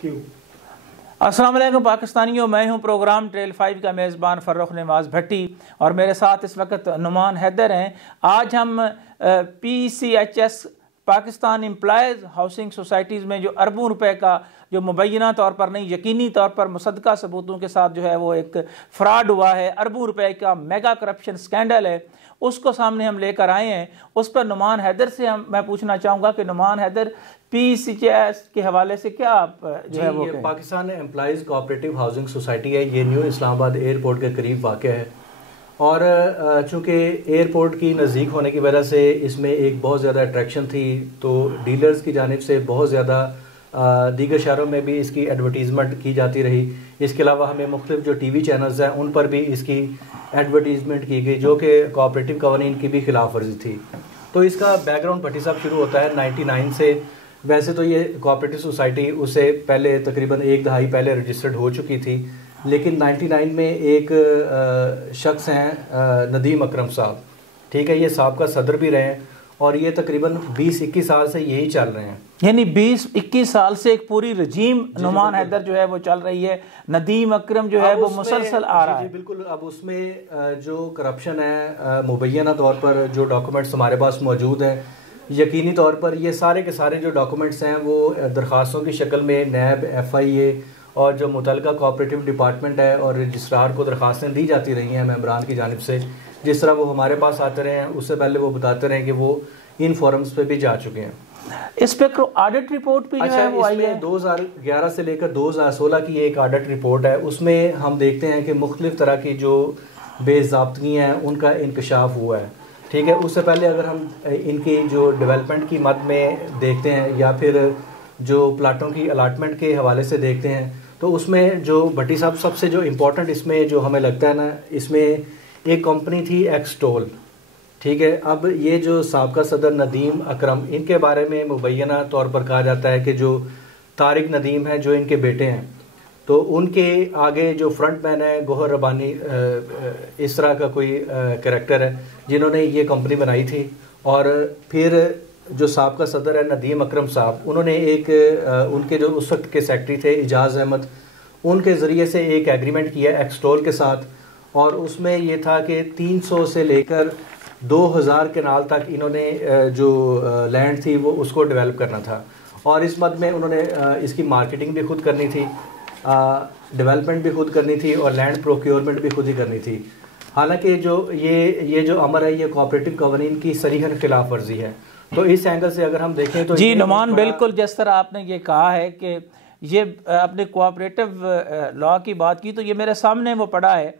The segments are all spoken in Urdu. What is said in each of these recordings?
کیوں؟ السلام علیکم پاکستانیوں، میں ہوں پروگرام ٹریل 5 کا میزبان فرخ نواز بھٹی، اور میرے ساتھ اس وقت نعمان حیدر ہیں۔ آج ہم PCHS Pakistan employees housing societies میں جو اربوں روپے کا جو مبینہ طور پر نہیں یقینی طور پر مصدقہ ثبوتوں کے ساتھ جو ہے وہ ایک فراڈ ہوا ہے، اربوں روپے کا میگا کرپشن سکینڈل ہے، اس کو سامنے ہم لے کر آئے ہیں۔ اس پر نعمان حیدر سے میں پوچھنا چاہوں گا کہ نعمان حیدر PCHS کے حوالے سے کیا آپ جو ہے وہ یہ Pakistan employees cooperative housing society ہے، یہ نیو اسلام آباد ایئرپورٹ کے قریب واقع ہے، اور چونکہ ایئرپورٹ کی نزدیک ہونے کی وجہ سے اس میں ایک بہت زیادہ اٹریکشن تھی، تو ڈیلرز کی جانب سے بہت زیادہ دیگر شہروں میں بھی اس کی ایڈورٹیزمنٹ کی جاتی رہی۔ اس کے علاوہ ہمیں مختلف جو ٹی وی چینلز ہیں ان پر بھی اس کی ایڈورٹیزمنٹ کی گئی، جو کہ کوآپریٹو قوانین کی بھی خلاف ورزی تھی۔ تو اس کا بیک گراؤنڈ بھٹی صاحب شروع ہوتا ہے 99 سے۔ ویسے تو یہ کوآپریٹو سوسائٹی اس سے پہلے تقریباً ایک دہائی پہلے رجسٹرڈ ہو چکی تھی، لیکن 99 میں ایک شخص ہیں ندیم اکرم صاحب، ٹھیک ہے، یہ سابقہ صدر بھی رہے ہیں، اور یہ تقریباً 20-21 سال سے یہی چل رہے ہیں، یعنی 20-21 سال سے ایک پوری رجیم نعمان حیدر جو ہے وہ چل رہی ہے، ندیم اکرم جو ہے وہ مسلسل آ رہا ہے۔ بالکل۔ اب اس میں جو کرپشن ہے مبینہ طور پر جو ڈاکومنٹس ہمارے پاس موجود ہیں، یقینی طور پر یہ سارے کے سارے جو ڈاکومنٹس ہیں وہ درخواستوں کی شکل میں نیب، FIA اور جو متعلقہ کوآپریٹو ڈپارٹمنٹ ہے اور رجسٹرار کو درخواستیں دی جاتی رہی ہیں ممبران کی جانب سے، جس طرح وہ ہمارے پاس آتے رہے ہیں، اس سے پہلے وہ بتاتے رہے ہیں کہ وہ ان فورمز پہ بھی جا چکے ہیں۔ اس پہ آڈٹ رپورٹ بھی جو ہے وہ آئی ہے 2011 سے لے کر 2016 کی ایک آڈٹ رپورٹ ہے، اس میں ہم دیکھتے ہیں کہ مختلف طرح کی جو بے ضابطگیاں ہیں ان کا انکشاف ہوا ہے، ٹھیک ہے۔ اس سے پہلے اگر ہم ان کی جو ڈیولپمنٹ کی مد میں دیکھتے ہیں یا پھر جو پلاٹوں کی الاٹمنٹ کے حوالے سے دیکھتے ہیں، تو اس میں جو بھٹی صاحب سب سے جو امپورٹنٹ اس میں جو ہمیں لگتا ہے نا، اس میں ایک کمپنی تھی ایکسٹول، ٹھیک ہے۔ اب یہ جو سابقہ صدر ندیم اکرم، ان کے بارے میں مبینہ طور پر کہا جاتا ہے کہ جو طارق ندیم ہیں جو ان کے بیٹے ہیں، تو ان کے آگے جو فرنٹ مین ہے گوہر ربانی، اس طرح کا کوئی کریکٹر ہے جنہوں نے یہ کمپنی بنائی تھی، اور پھر جو سابقہ صدر ہے ندیم اکرم صاحب، انہوں نے ایک ان کے جو اس وقت کے سیکٹری تھے اعجاز احمد، ان کے ذریعے سے ایک ایگریمنٹ کیا ایکسٹول کے ساتھ، اور اس میں یہ تھا کہ 300 سے لے کر 2000 کنال تک انہوں نے جو لینڈ تھی وہ اس کو ڈیولپ کرنا تھا، اور اس مد میں انہوں نے اس کی مارکیٹنگ بھی خود کرنی تھی، ڈیولپمنٹ بھی خود کرنی تھی، اور لینڈ پروکیورمنٹ بھی خود ہی کرنی تھی۔ حالانکہ جو یہ جو امر ہے یہ کوآپریٹو قوانین کی صریحاً خلاف ورزی ہے۔ تو اس اینگل سے اگر ہم دیکھیں تو جی نعمان، بالکل جس طرح آپ نے یہ کہا ہے کہ یہ اپنے کوآپریٹو لا کی بات کی، تو یہ میرے سامنے وہ پڑا ہے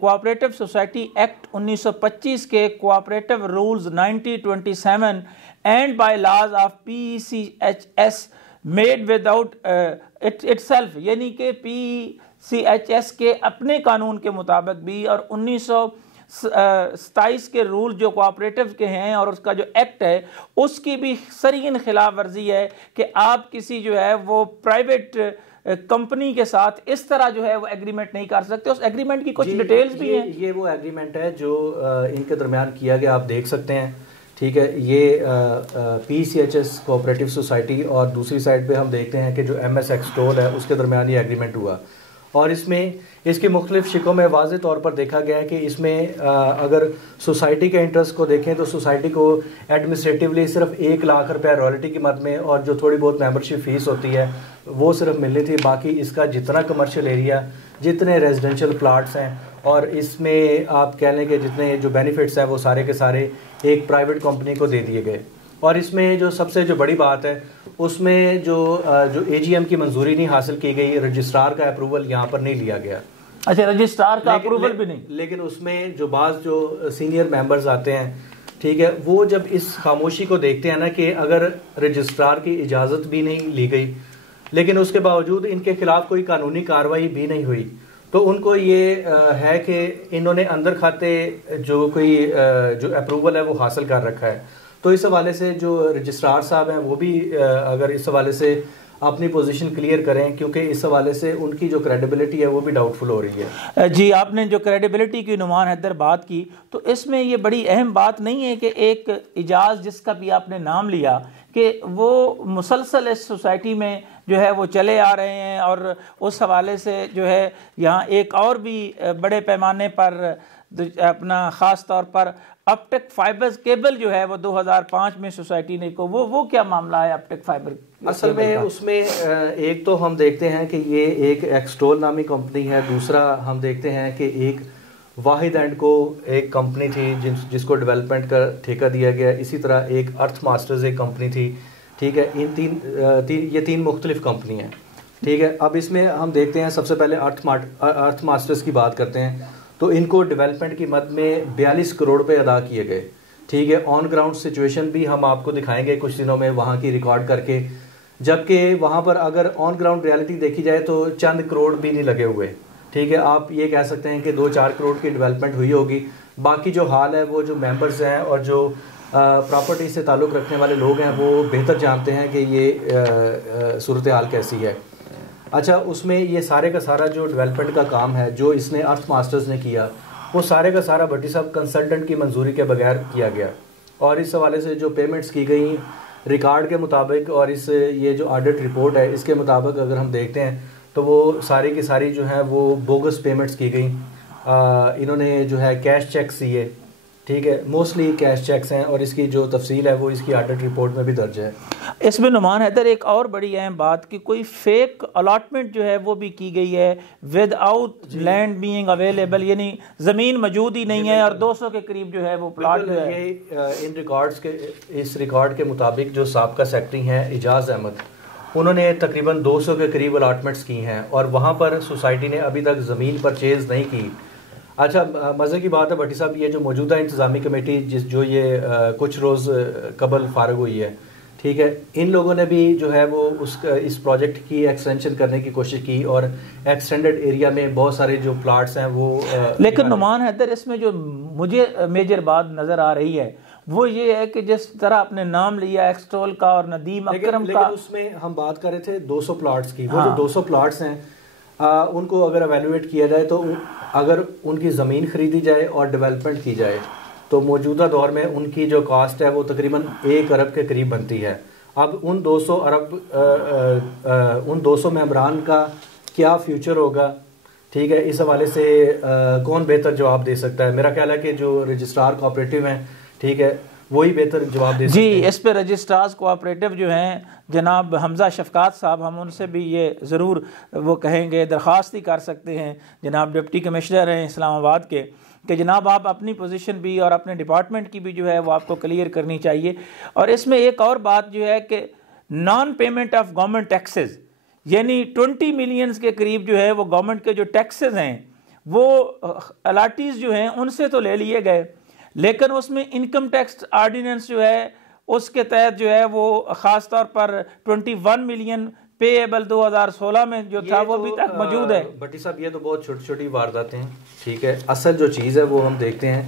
کوآپریٹو سوسائٹی ایکٹ 1925 کے cooperative rules 1927 and bylaws of PCHS made without itself, یعنی کہ PCHS کے اپنے قانون کے مطابق بھی، اور 1927 کے رول جو کوآپریٹو کے ہیں اور اس کا جو ایکٹ ہے اس کی بھی سرین خلاف ورزی ہے کہ آپ کسی جو ہے وہ پرائیویٹ کمپنی کے ساتھ اس طرح جو ہے وہ ایگریمنٹ نہیں کر سکتے۔ اس ایگریمنٹ کی کچھ ڈیٹیلز بھی ہیں۔ یہ وہ ایگریمنٹ ہے جو ان کے درمیان کیا گیا، آپ دیکھ سکتے ہیں، ٹھیک ہے۔ یہ PCHS کوآپریٹو سوسائٹی اور دوسری سائڈ پہ ہم دیکھتے ہیں کہ جو MS ایکسٹول ہے اس کے درمیان یہ ایگریمنٹ ہوا، اور اس میں اس کی مختلف شکوں میں واضح طور پر دیکھا گیا ہے کہ اس میں اگر سوسائٹی کے انٹرسٹ کو دیکھیں تو سوسائٹی کو ایڈمنسٹریٹیولی صرف 1 لاکھ روپے رائلٹی کی مد میں، اور جو تھوڑی بہت ممبرشپ فیس ہوتی ہے وہ صرف ملنی تھی، باقی اس کا جتنا کمرشل ایریا، جتنے ریزیڈنشل پلاٹس ہیں، اور اس میں آپ کہہ لیں کہ جتنے جو بینیفٹس ہیں وہ سارے کے سارے ایک پرائیویٹ کمپنی کو دے دیے گئے۔ اور اس میں جو سب سے جو بڑی بات ہے، اس میں جو AGM کی منظوری نہیں حاصل کی گئی، رجسٹرار کا اپروول یہاں پر نہیں لیا گیا۔ اچھا، رجسٹرار کا اپروول بھی نہیں؟ لیکن اس میں جو بعض جو سینئر ممبرز آتے ہیں، ٹھیک ہے، وہ جب اس خاموشی کو دیکھتے ہیں نا کہ اگر رجسٹرار کی اجازت بھی نہیں لی گئی لیکن اس کے باوجود ان کے خلاف کوئی قانونی کارروائی بھی نہیں ہوئی، تو ان کو یہ ہے کہ انہوں نے اندر کھاتے جو کوئی جو اپروول ہے وہ حاصل کر رکھا ہے۔ تو اس حوالے سے جو رجسٹرار صاحب ہیں وہ بھی اگر اس حوالے سے اپنی پوزیشن کلیئر کریں، کیونکہ اس حوالے سے ان کی جو کریڈیبلٹی ہے وہ بھی ڈاؤٹ فل ہو رہی ہے۔ جی، آپ نے جو کریڈیبلٹی کی نعمان حیدر بات کی، تو اس میں یہ بڑی اہم بات نہیں ہے کہ ایک اعجاز جس کا بھی آپ نے نام لیا کہ وہ مسلسل اس سوسائٹی میں جو ہے وہ چلے آ رہے ہیں، اور اس حوالے سے جو ہے یہاں ایک اور بھی بڑے پیمانے پر اپنا خاص طور پر اپٹک فائبرز کیبل جو ہے وہ 2005 میں سوسائٹی نے کو وہ کیا معاملہ ہے اپٹک فائبر؟ اصل میں اس میں ایک تو ہم دیکھتے ہیں کہ یہ ایک ایکسٹول نامی کمپنی ہے، دوسرا ہم دیکھتے ہیں کہ ایک واحد اینڈ کو ایک کمپنی تھی جس کو ڈیولپمنٹ کا ٹھیکہ دیا گیا، اسی طرح ایک ارتھ ماسٹرز ایک کمپنی تھی، ٹھیک ہے، یہ تین مختلف کمپنی ہیں، ٹھیک ہے۔ اب اس میں ہم دیکھتے ہیں سب سے پہلے ارتھ ماسٹرز کی بات کرتے ہیں، تو ان کو ڈیولپمنٹ کی مد میں 42 کروڑ روپے ادا کیے گئے، ٹھیک ہے۔ آن گراؤنڈ سچویشن بھی ہم آپ کو دکھائیں گے کچھ دنوں میں وہاں کی ریکارڈ کر کے، جبکہ وہاں پر اگر آن گراؤنڈ ریالٹی دیکھی جائے تو چند کروڑ بھی نہیں لگے ہوئے، ٹھیک ہے۔ آپ یہ کہہ سکتے ہیں کہ 2-4 کروڑ کی ڈیولپمنٹ ہوئی ہوگی، باقی جو حال ہے وہ جو ممبرز ہیں اور جو پراپرٹی سے تعلق رکھنے والے لوگ ہیں وہ بہتر جانتے ہیں کہ یہ صورتحال کیسی ہے۔ اچھا، اس میں یہ سارے کا سارا جو ڈیولپمنٹ کا کام ہے جو اس نے ارتھ ماسٹرز نے کیا، وہ سارے کا سارا بھٹی صاحب کنسلٹنٹ کی منظوری کے بغیر کیا گیا، اور اس حوالے سے جو پیمنٹس کی گئیں ریکارڈ کے مطابق اور یہ جو آڈٹ رپورٹ ہے اس کے مطابق اگر ہم دیکھتے ہیں تو وہ ساری کی ساری جو ہیں وہ بوگس پیمنٹس کی گئیں۔ انہوں نے جو ہے کیش چیکس دیے، ٹھیک ہے، موسٹلی کیش چیکس ہیں، اور اس کی جو تفصیل ہے وہ اس کی آڈٹ رپورٹ میں بھی درج ہے۔ اس میں نعمان حیدر ایک اور بڑی اہم بات کہ کوئی فیک الاٹمنٹ جو ہے وہ بھی کی گئی ہے without land being available, یعنی زمین موجود ہی نہیں ہے، اور 200 کے قریب جو ہے وہ پلاٹ جو ہے۔ ان ریکارڈز کے اس ریکارڈ کے مطابق جو سابقہ سیکرٹری ہیں اعجاز احمد، انہوں نے تقریباً 200 کے قریب الاٹمنٹس کی ہیں، اور وہاں پر سوسائٹی نے ابھی تک زمین پرچیز نہیں کی۔ اچھا، مزے کی بات ہے بھٹی صاحب، یہ جو موجودہ انتظامی کمیٹی جو یہ کچھ روز قبل فارغ ہوئی ہے، ٹھیک ہے، ان لوگوں نے بھی جو ہے وہ اس پروجیکٹ کی ایکسٹینشن کرنے کی کوشش کی، اور ایکسٹینڈڈ ایریا میں بہت سارے جو پلاٹس ہیں وہ لیکن نعمان حیدر اس میں جو مجھے میجر بات نظر آ رہی ہے وہ یہ ہے کہ جس طرح آپ نے نام لیا ایکسٹول کا اور ندیم اکرم کا، لیکن اس میں ہم بات کر رہے تھے 200 پلاٹس کی، وہ جو 200 پلاٹس ہیں ان کو اگر ایویلویٹ کیا جائے تو اگر ان کی زمین خریدی جائے اور ڈیولپمنٹ کی جائے تو موجودہ دور میں ان کی جو کاسٹ ہے وہ تقریباً 1 ارب کے قریب بنتی ہے۔ اب ان 200 ممبران کا کیا فیوچر ہوگا، ٹھیک ہے، اس حوالے سے کون بہتر جواب دے سکتا ہے؟ میرا خیال ہے کہ جو رجسٹرار کوآپریٹو ہیں، ٹھیک ہے، وہی بہتر جواب دے سکتے ہیں۔ جی، اس پہ رجسٹرارز کوآپریٹو جو ہیں جناب حمزہ شفقات صاحب، ہم ان سے بھی یہ ضرور وہ کہیں گے، درخواست ہی کر سکتے ہیں جناب ڈپٹی کمشنر ہیں اسلام آباد کے، کہ جناب آپ اپنی پوزیشن بھی اور اپنے ڈپارٹمنٹ کی بھی جو ہے وہ آپ کو کلیئر کرنی چاہیے۔ اور اس میں ایک اور بات جو ہے کہ non payment of government taxes, یعنی 20 ملینز کے قریب جو ہے وہ گورنمنٹ کے جو ٹیکسز ہیں وہ الاٹیز جو ہیں ان سے تو لے لیے گئے، لیکن اس میں انکم ٹیکس آرڈیننس جو ہے اس کے تحت جو ہے وہ خاص طور پر 21 ملین پے ایبل 2016 میں جو تھا وہ ابھی تک موجود ہے۔ بھٹی صاحب، یہ تو بہت چھوٹی چھوٹی وارداتیں ہیں، ٹھیک ہے، اصل جو چیز ہے وہ ہم دیکھتے ہیں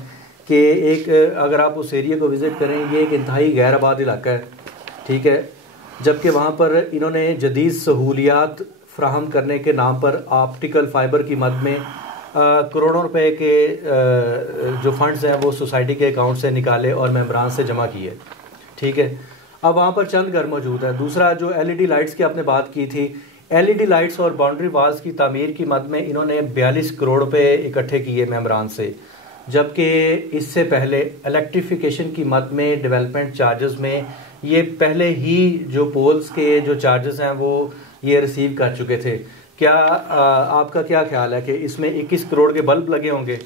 کہ ایک اگر آپ اس ایریا کو وزٹ کریں، یہ ایک انتہائی غیر آباد علاقہ ہے، ٹھیک ہے، جبکہ وہاں پر انہوں نے جدید سہولیات فراہم کرنے کے نام پر آپٹیکل فائبر کی مد میں کروڑوں روپے کے جو فنڈز ہیں وہ سوسائٹی کے اکاؤنٹ سے نکالے اور ممبران سے جمع کیے، ٹھیک ہے۔ اب وہاں پر چند گھر موجود ہیں۔ دوسرا جو LED لائٹس کی آپ نے بات کی تھی، LED لائٹس اور باؤنڈری والز کی تعمیر کی مد میں انہوں نے 42 کروڑ روپے اکٹھے کیے ممبران سے، جبکہ اس سے پہلے الیکٹریفیکیشن کی مد میں ڈیولپمنٹ چارجز میں یہ پہلے ہی جو پولز کے جو چارجز ہیں وہ یہ ریسیو کر چکے تھے۔ کیا آپ کا کیا خیال ہے کہ اس میں 21 کروڑ کے بلب لگے ہوں گے،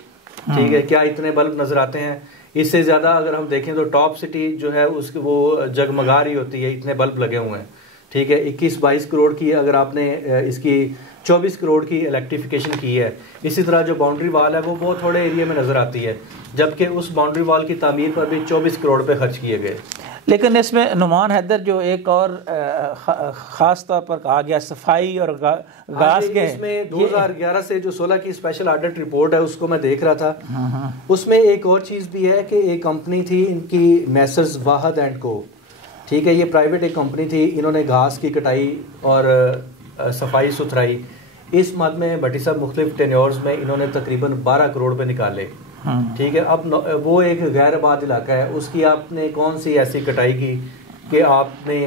ٹھیک ہے، کیا اتنے بلب نظر آتے ہیں؟ اس سے زیادہ اگر ہم دیکھیں تو ٹاپ سٹی جو ہے اس وہ جگمگا رہی ہوتی ہے، اتنے بلب لگے ہوئے ہیں، ٹھیک ہے۔ 21-22 کروڑ کی اگر آپ نے اس کی 24 کروڑ کی الیکٹریفیکیشن کی ہے۔ اسی طرح جو باؤنڈری وال ہے وہ بہت تھوڑے ایریا میں نظر آتی ہے، جبکہ اس باؤنڈری وال کی تعمیر پر بھی 24 کروڑ پہ خرچ کیے گئے۔ لیکن اس میں نعمان حیدر جو ایک اور خاص طور پر کہا گیا صفائی اور گاس کے، اس میں 2011 سے جو 16 کی اسپیشل آڈٹ رپورٹ ہے اس کو میں دیکھ رہا تھا، اس میں ایک اور چیز بھی ہے کہ ایک کمپنی تھی ان کی میسرز واحد اینڈ کو، ٹھیک ہے، یہ پرائیویٹ ایک کمپنی تھی، انہوں نے گھاس کی کٹائی اور صفائی ستھرائی اس مد میں بھٹی صاحب مختلف ٹینیورز میں انہوں نے تقریباً 12 کروڑ پہ نکالے، ٹھیک ہے۔ اب وہ ایک غیر آباد علاقہ ہے، اس کی آپ نے کون سی ایسی کٹائی کی کہ آپ نے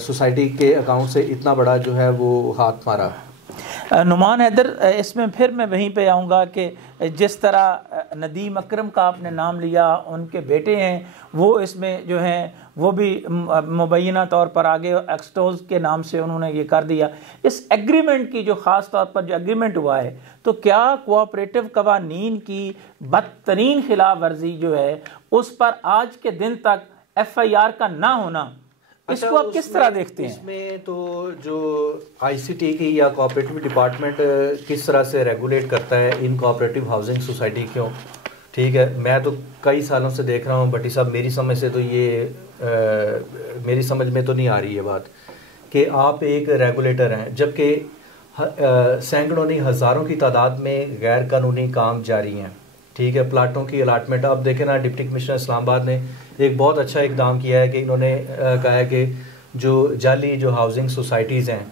سوسائٹی کے اکاؤنٹ سے اتنا بڑا جو ہے وہ ہاتھ مارا؟ نعمان حیدر، اس میں پھر میں وہیں پہ آؤں گا کہ جس طرح ندیم اکرم کا آپ نے نام لیا، ان کے بیٹے ہیں وہ اس میں جو ہیں وہ بھی مبینہ طور پر آگے ایکسٹوز کے نام سے انہوں نے یہ کر دیا۔ اس ایگریمنٹ کی جو خاص طور پر جو ایگریمنٹ ہوا ہے، تو کیا کوآپریٹو قوانین کی بدترین خلاف ورزی جو ہے اس پر آج کے دن تک ایف آئی آر کا نہ ہونا، اس کو آپ کس طرح دیکھتے ہیں؟ اس میں تو جو آئی سی ٹی کی یا کوآپریٹو ڈپارٹمنٹ کس طرح سے ریگولیٹ کرتا ہے ان کوآپریٹو ہاؤسنگ سوسائٹی کیوں، ٹھیک ہے، میں تو کئی سالوں سے دیکھ رہا ہوں بٹی صاحب، میری سمجھ سے تو یہ میری سمجھ میں تو نہیں آ رہی ہے بات کہ آپ ایک ریگولیٹر ہیں جبکہ سینکڑوں نہیں ہزاروں کی تعداد میں غیر قانونی کام جاری ہیں، ٹھیک ہے، پلاٹوں کی الاٹمنٹ آپ دیکھیں نا، ڈپٹی کمشنر اسلام آباد نے ایک بہت اچھا اقدام کیا ہے کہ انہوں نے کہا ہے کہ جو جعلی جو ہاؤسنگ سوسائٹیز ہیں،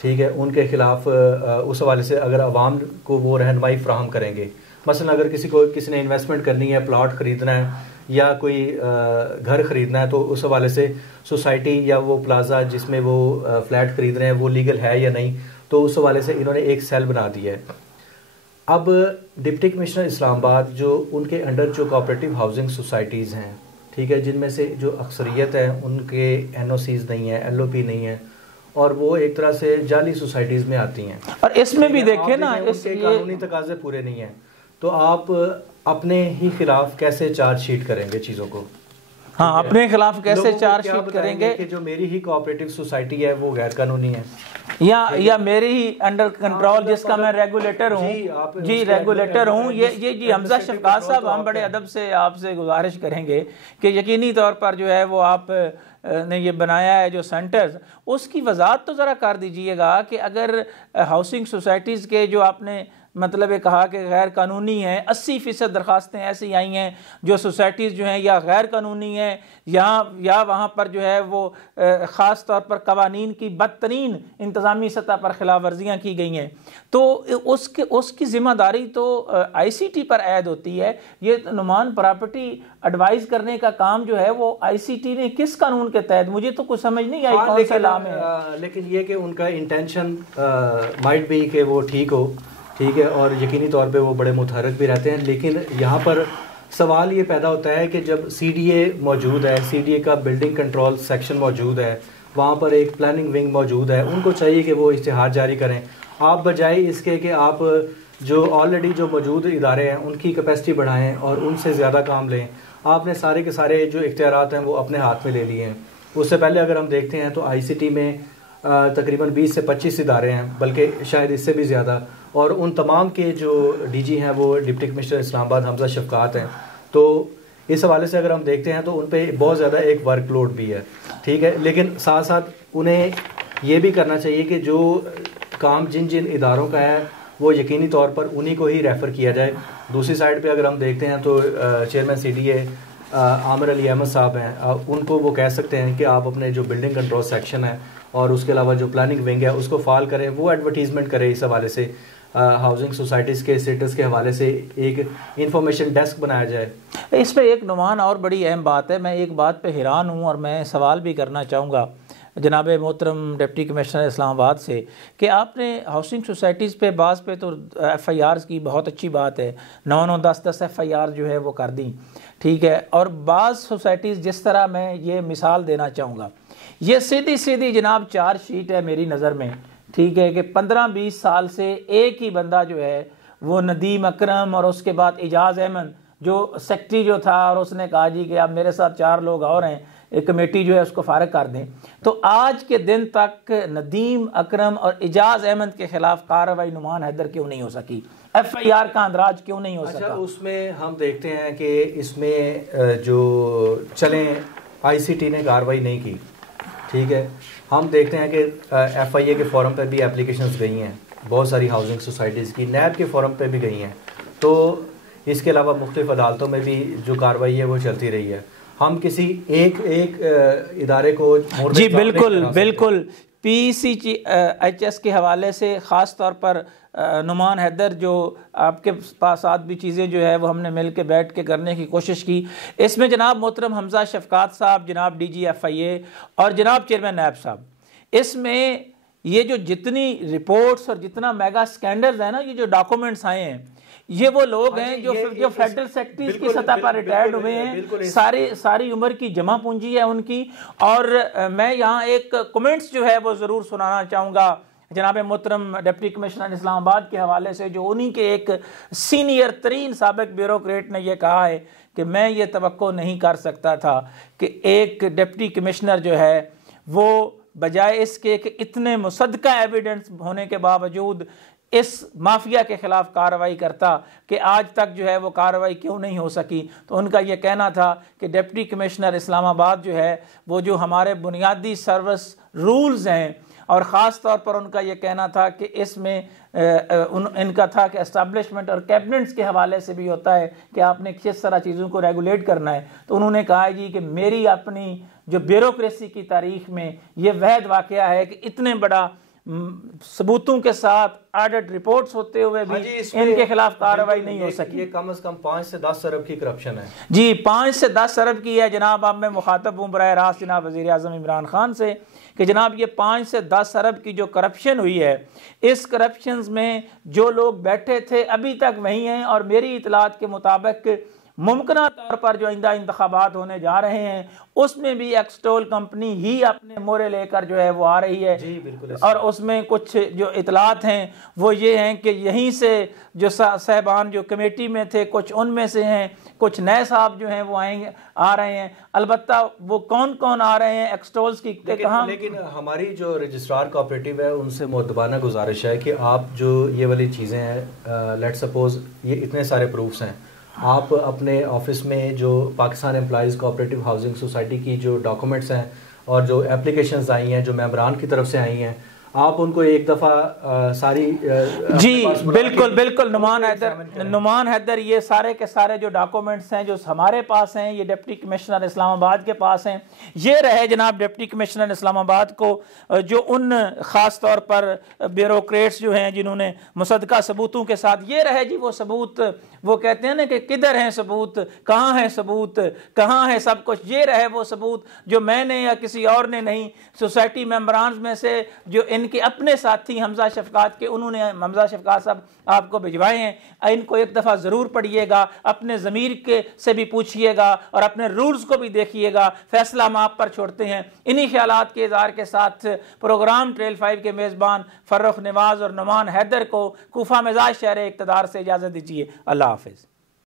ٹھیک ہے، ان کے خلاف اس حوالے سے اگر عوام کو وہ رہنمائی فراہم کریں گے، مثلا اگر کسی نے انویسٹمنٹ کرنی ہے، پلاٹ خریدنا ہے یا کوئی گھر خریدنا ہے، تو اس حوالے سے سوسائٹی یا وہ پلازا جس میں وہ فلیٹ خرید رہے ہیں وہ لیگل ہے یا نہیں، تو اس حوالے سے انہوں نے ایک سیل بنا دیا ہے۔ اب ڈپٹی کمشنر اسلام آباد جو ان کے انڈر جو کوآپریٹو ہاؤسنگ سوسائٹیز ہیں، ٹھیک ہے، جن میں سے جو اکثریت ہے ان کے این او سیز نہیں ہیں، ایل او پی نہیں ہیں، اور وہ ایک طرح سے جعلی سوسائٹیز میں آتی ہیں، اور اس میں بھی دیکھیں نا اس کے قانونی تقاضے پورے نہیں ہیں، تو آپ اپنے ہی خلاف کیسے چارج شیٹ کریں گے چیزوں کو؟ ہاں، اپنے خلاف کیسے چارج شیٹ کریں گے کہ جو میری ہی کوآپریٹو سوسائٹی ہے وہ غیر قانونی ہے، یا میری ہی انڈر کنٹرول جس کا میں ریگولیٹر ہوں، جی ریگولیٹر ہوں، یہ جی حمزہ شفقات صاحب، ہم بڑے ادب سے آپ سے گزارش کریں گے کہ یقینی طور پر جو ہے وہ آپ نے یہ بنایا ہے جو سینٹرز، اس کی وضاحت تو ذرا کر دیجئے گا کہ اگر ہاؤسنگ سوسائٹیز کے جو آپ نے مطلب یہ کہا کہ غیر قانونی ہیں، 80% درخواستیں ایسی آئی ہیں جو سوسائٹیز جو ہیں یا غیر قانونی ہیں یا وہاں پر جو ہے وہ خاص طور پر قوانین کی بدترین انتظامی سطح پر خلاف ورزیاں کی گئی ہیں، تو اس کی ذمہ داری تو آئی سی ٹی پر عائد ہوتی ہے۔ یہ نعمان پراپرٹی ایڈوائز کرنے کا کام جو ہے وہ آئی سی ٹی نے کس قانون کے تحت، مجھے تو کچھ سمجھ نہیں آئی کون سا لا میں ہے، لیکن یہ کہ ان کا انٹینشن مائٹ بھی کہ وہ ٹھیک ہو، ٹھیک ہے، اور یقینی طور پہ وہ بڑے متحرک بھی رہتے ہیں، لیکن یہاں پر سوال یہ پیدا ہوتا ہے کہ جب سی ڈی اے موجود ہے، سی ڈی اے کا بلڈنگ کنٹرول سیکشن موجود ہے، وہاں پر ایک پلاننگ ونگ موجود ہے، ان کو چاہیے کہ وہ اشتہار جاری کریں، آپ بجائے اس کے کہ آپ جو آلریڈی جو موجود ادارے ہیں ان کی کیپیسٹی بڑھائیں اور ان سے زیادہ کام لیں، آپ نے سارے کے سارے جو اختیارات ہیں وہ اپنے ہاتھ میں لے لیے ہیں۔ اس سے پہلے اگر ہم دیکھتے ہیں تو آئی سی ٹی میں تقریباً 20 سے 25 ادارے ہیں، بلکہ شاید اس سے بھی زیادہ، اور ان تمام کے جو ڈی جی ہیں وہ ڈپٹی کمشنر اسلام آباد حمزہ شفقات ہیں، تو اس حوالے سے اگر ہم دیکھتے ہیں تو ان پہ بہت زیادہ ایک ورک لوڈ بھی ہے، ٹھیک ہے، لیکن ساتھ ساتھ انہیں یہ بھی کرنا چاہیے کہ جو کام جن اداروں کا ہے وہ یقینی طور پر انہی کو ہی ریفر کیا جائے۔ دوسری سائڈ پہ اگر ہم دیکھتے ہیں تو چیئرمین سی ڈی اے عامر علی احمد صاحب ہیں، ان کو وہ کہہ سکتے ہیں کہ آپ اپنے جو بلڈنگ کنٹرول سیکشن ہے اور اس کے علاوہ جو پلاننگ ونگ ہے اس کو فعال کریں، وہ ایڈورٹیزمنٹ کرے، اس حوالے سے ہاؤسنگ سوسائٹیز کے اسٹیٹس کے حوالے سے ایک انفارمیشن ڈیسک بنایا جائے۔ اس پہ ایک نعمان اور بڑی اہم بات ہے، میں ایک بات پہ حیران ہوں اور میں سوال بھی کرنا چاہوں گا جناب محترم ڈپٹی کمشنر اسلام آباد سے کہ آپ نے ہاؤسنگ سوسائٹیز پہ بعض پہ تو ایف آئی آرز کی بہت اچھی بات ہے، 9 10 ایف آئی آر جو ہے وہ کر دیں، ٹھیک ہے، اور بعض سوسائٹیز جس طرح میں یہ مثال دینا چاہوں گا، یہ سیدھی جناب چارج شیٹ ہے میری نظر میں، ٹھیک ہے، کہ 15-20 سال سے ایک ہی بندہ جو ہے وہ ندیم اکرم اور اس کے بعد اعجاز احمد جو سیکٹری جو تھا، اور اس نے کہا جی کہ اب میرے ساتھ 4 لوگ اور ہیں، ایک کمیٹی جو ہے اس کو فارغ کر دیں، تو آج کے دن تک ندیم اکرم اور اعجاز احمد کے خلاف کارروائی نعمان حیدر کیوں نہیں ہو سکی، ایف آئی آر کا اندراج کیوں نہیں ہو سکا؟ اس میں ہم دیکھتے ہیں کہ اس میں جو چلیں آئی سی ٹی نے کارروائی نہیں کی، ٹھیک ہے، ہم دیکھتے ہیں کہ ایف آئی اے کے فورم پہ بھی اپلیکیشنز گئی ہیں، بہت ساری ہاؤسنگ سوسائٹیز کی، نیب کے فورم پہ بھی گئی ہیں، تو اس کے علاوہ مختلف عدالتوں میں بھی جو کارروائی ہے وہ چلتی رہی ہے۔ ہم کسی ایک ادارے کو جی بالکل PCHS کے حوالے سے خاص طور پر نعمان حیدر جو آپ کے پاس ساتھ بھی چیزیں جو ہے وہ ہم نے مل کے بیٹھ کے کرنے کی کوشش کی. اس میں جناب محترم حمزہ شفقات صاحب، جناب DG FIA اور جناب چیئرمین نیب صاحب، اس میں یہ جو جتنی رپورٹس اور جتنا میگا سکینڈلز ہیں نا، یہ جو ڈاکومنٹس آئے ہیں، یہ وہ لوگ ہیں جو فیڈرل سیکرٹریز کی سطح پر ریٹائرڈ ہوئے ہیں، ساری عمر کی جمع پونجی ہے ان کی. اور میں یہاں ایک کمنٹس جو ہے وہ ضرور سنانا چاہوں گا جناب محترم ڈپٹی کمشنر اسلام آباد کے حوالے سے، جو انہی کے ایک سینئر ترین سابق بیوروکریٹ نے یہ کہا ہے کہ میں یہ توقع نہیں کر سکتا تھا کہ ایک ڈپٹی کمشنر جو ہے وہ بجائے اس کے کہ اتنے مصدقہ ایویڈنس ہونے کے باوجود اس مافیا کے خلاف کارروائی کرتا، کہ آج تک جو ہے وہ کارروائی کیوں نہیں ہو سکی. تو ان کا یہ کہنا تھا کہ ڈپٹی کمشنر اسلام آباد جو ہے وہ جو ہمارے بنیادی سروس رولز ہیں، اور خاص طور پر ان کا یہ کہنا تھا کہ اس میں ان کا تھا کہ اسٹیبلشمنٹ اور کیبنٹس کے حوالے سے بھی ہوتا ہے کہ آپ نے کس طرح چیزوں کو ریگولیٹ کرنا ہے. تو انہوں نے کہا جی کہ میری اپنی جو بیوروکریسی کی تاریخ میں یہ وحید واقعہ ہے کہ اتنے بڑا ثبوتوں کے ساتھ آڈٹ رپورٹس ہوتے ہوئے بھی ان کے خلاف کارروائی نہیں ہو سکی. یہ کم از کم 5 سے 10 ارب کی کرپشن ہے جی، 5 سے 10 ارب کی ہے جناب. اب میں مخاطب ہوں براہ راست جناب وزیر اعظم عمران خان سے کہ جناب یہ 5 سے 10 ارب کی جو کرپشن ہوئی ہے، اس کرپشنز میں جو لوگ بیٹھے تھے ابھی تک وہی ہیں، اور میری اطلاعات کے مطابق ممکنہ طور پر جو آئندہ انتخابات ہونے جا رہے ہیں اس میں بھی ایکسٹول کمپنی ہی اپنے مورے لے کر جو ہے وہ آ رہی ہے. جی بالکل. اور اس میں کچھ جو اطلاعات ہیں وہ یہ ہیں کہ یہیں سے جو صاحبان جو کمیٹی میں تھے کچھ ان میں سے ہیں، کچھ نئے صاحب جو ہیں وہ آ رہے ہیں. البتہ وہ کون آ رہے ہیں ایکسٹولز کی کہاں. لیکن ہماری جو رجسٹرار کوآپریٹو ہے ان سے مؤدبانہ گزارش ہے کہ آپ جو یہ والی چیزیں ہیں، لیٹ سپوز یہ اتنے سارے پروفس ہیں، آپ اپنے آفس میں جو Pakistan employees cooperative housing society کی جو ڈاکومنٹس ہیں اور جو اپلیکیشنز آئی ہیں جو ممبران کی طرف سے آئی ہیں، آپ ان کو ایک دفعہ ساری جی بالکل نعمان حیدر یہ سارے کے سارے جو ڈاکومنٹس ہیں جو ہمارے پاس ہیں، یہ ڈپٹی کمشنر اسلام آباد کے پاس ہیں. یہ رہے جناب ڈپٹی کمشنر اسلام آباد کو جو ان خاص طور پر بیوروکریٹس جو ہیں جنہوں نے مصدقہ ثبوتوں کے ساتھ، یہ رہے جی وہ ثبوت، وہ کہتے ہیں نا کہ کدھر ہیں ثبوت، کہاں ہے ثبوت، کہاں ہے سب کچھ. یہ رہے وہ ثبوت جو میں نے یا کسی اور نے نہیں، سوسائٹی ممبرانز میں سے جو ان کے اپنے ساتھی حمزہ شفقات کے، انہوں نے حمزہ شفقات صاحب آپ کو بھجوائے ہیں. ان کو ایک دفعہ ضرور پڑھیے گا، اپنے ضمیر کے سے بھی پوچھیے گا اور اپنے رولز کو بھی دیکھیے گا. فیصلہ ہم آپ پر چھوڑتے ہیں. انہی خیالات کے اظہار کے ساتھ پروگرام ٹریل 5 کے میزبان فرخ نواز اور نعمان حیدر کو کوفہ مزاج شہر اقتدار سے اجازت دیجیے. اللہ حافظ.